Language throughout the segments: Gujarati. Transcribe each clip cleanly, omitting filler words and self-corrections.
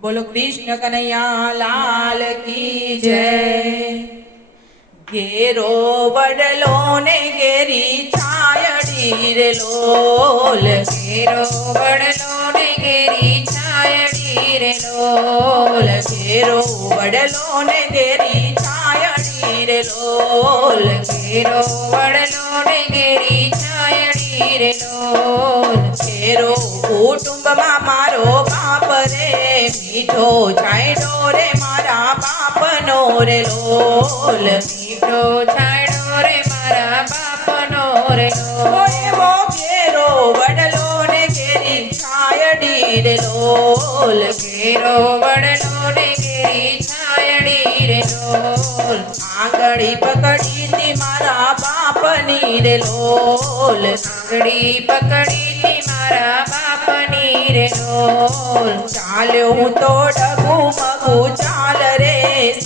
बोलो कृष्ण कन्हैया लाल की जय। घेरो वडलो ने घेरी छायड़ी रे लोल, घेरो वडलो ने घेरी छायड़ी रे लोल, घेरो वडलो ने घेरी छायड़ी रे लोल, घेरो वडलो ने घेरी छायड़ी रे लोल, घेरो कुटुंब मा मारो बाप रे, मीठो छायडो रे मारा बाप नो रे लोल, मीठो छायडो रे मारा बाप नो रे लोल। एवो घेरो वडलो ने घेरी छायडी रे लोल, घेरो वडलो ने घेरी छायडी रे लोल, आंगળી પકડી તી મારા બાપની રે લોલ, આંગળી પકડી તી મારા બાપની રે લોલ, ચાલ્યો હું તો ડગુ મગુ ચાલ રે,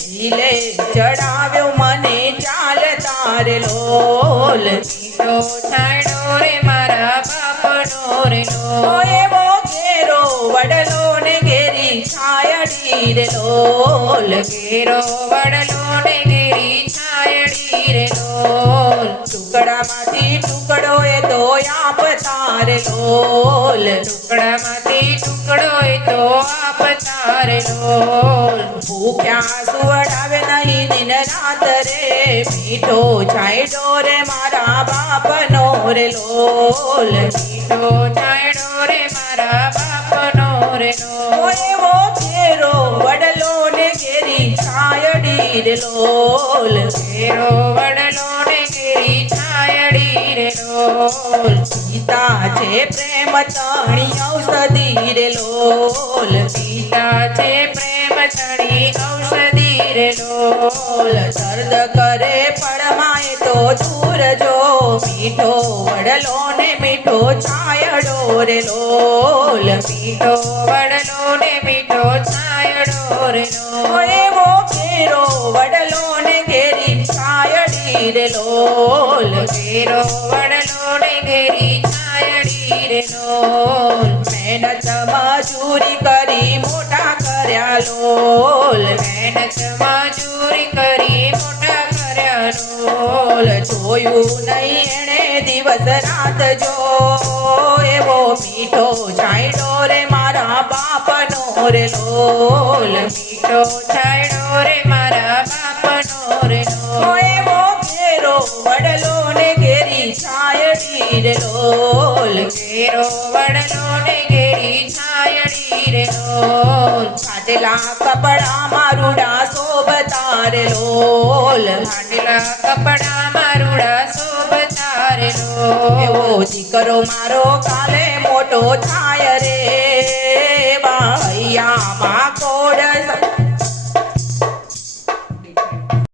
શીલે ચડાવ્યો મને ચાલ તારે લોલ, મીઠો છાયડો રે મારા બાપનો રે લોલ। એવો ઘેરો વડલો ને ઘેરી છાયડી રે લોલ, घेरो वडलो ने घेरी छायडी रे लोल, ટુકડામાંથી ટુકડો એ તો આપતા રે લોલ, ટુકડામાંથી ટુકડો એ તો આપતા રે લોલ, ભૂખ્યા સુવડાવે નહીં દિન રાત રે, મીઠો છાયડો રે મારા બાપનો રે લોલ, મીઠો છાયડો રે મારા બાપનો રે લોલ। એવો ઘેરો વડલો ને ઘેરી છાયડી રે લોલ, घेरो वडलो ने घेरी छायडी रे लोल, સીતા છે પ્રેમ તણી ઔષધિ રે લોલ, सीता छे प्रेम तणी औषधि रे लोल, દર્દ કરે પડમાય તો દૂર જો, મીઠો વડલો ને મીઠો છાયડો રે લોલ, मीठो वडलो ने मीठो छायडो रे लोल, એવો ઘેરો વડલો ને ઘેરી છાયડી રે લોલ, घेरो वडलो ने घेरी छायडी रे लोल, મહેનત મજૂરી કરી મોટા કર્યા લોલ, मेहनत मजूरी करी मोटा कर्या लोल, જોયું નહીં એણે દિવસ રાત જો, એવો મીઠો છાયડો રે મારા બાપનો રે લોલ, मीठो छायडो रे मारा बापनो रे लोल, એવો ઘેરો વડલો ને ઘેરી છાયડી રે લોલ, घेरो वडलो ने घेरी छायडी रे लोल, ફાટેલા કપડા મારુડા શોભતા રે લોલ, फाटेला कपड़ा मारुड़ा शोभता रे लोल, એવો દીકરો મારો કાલે મોટો થાય રે, એવા હૈયા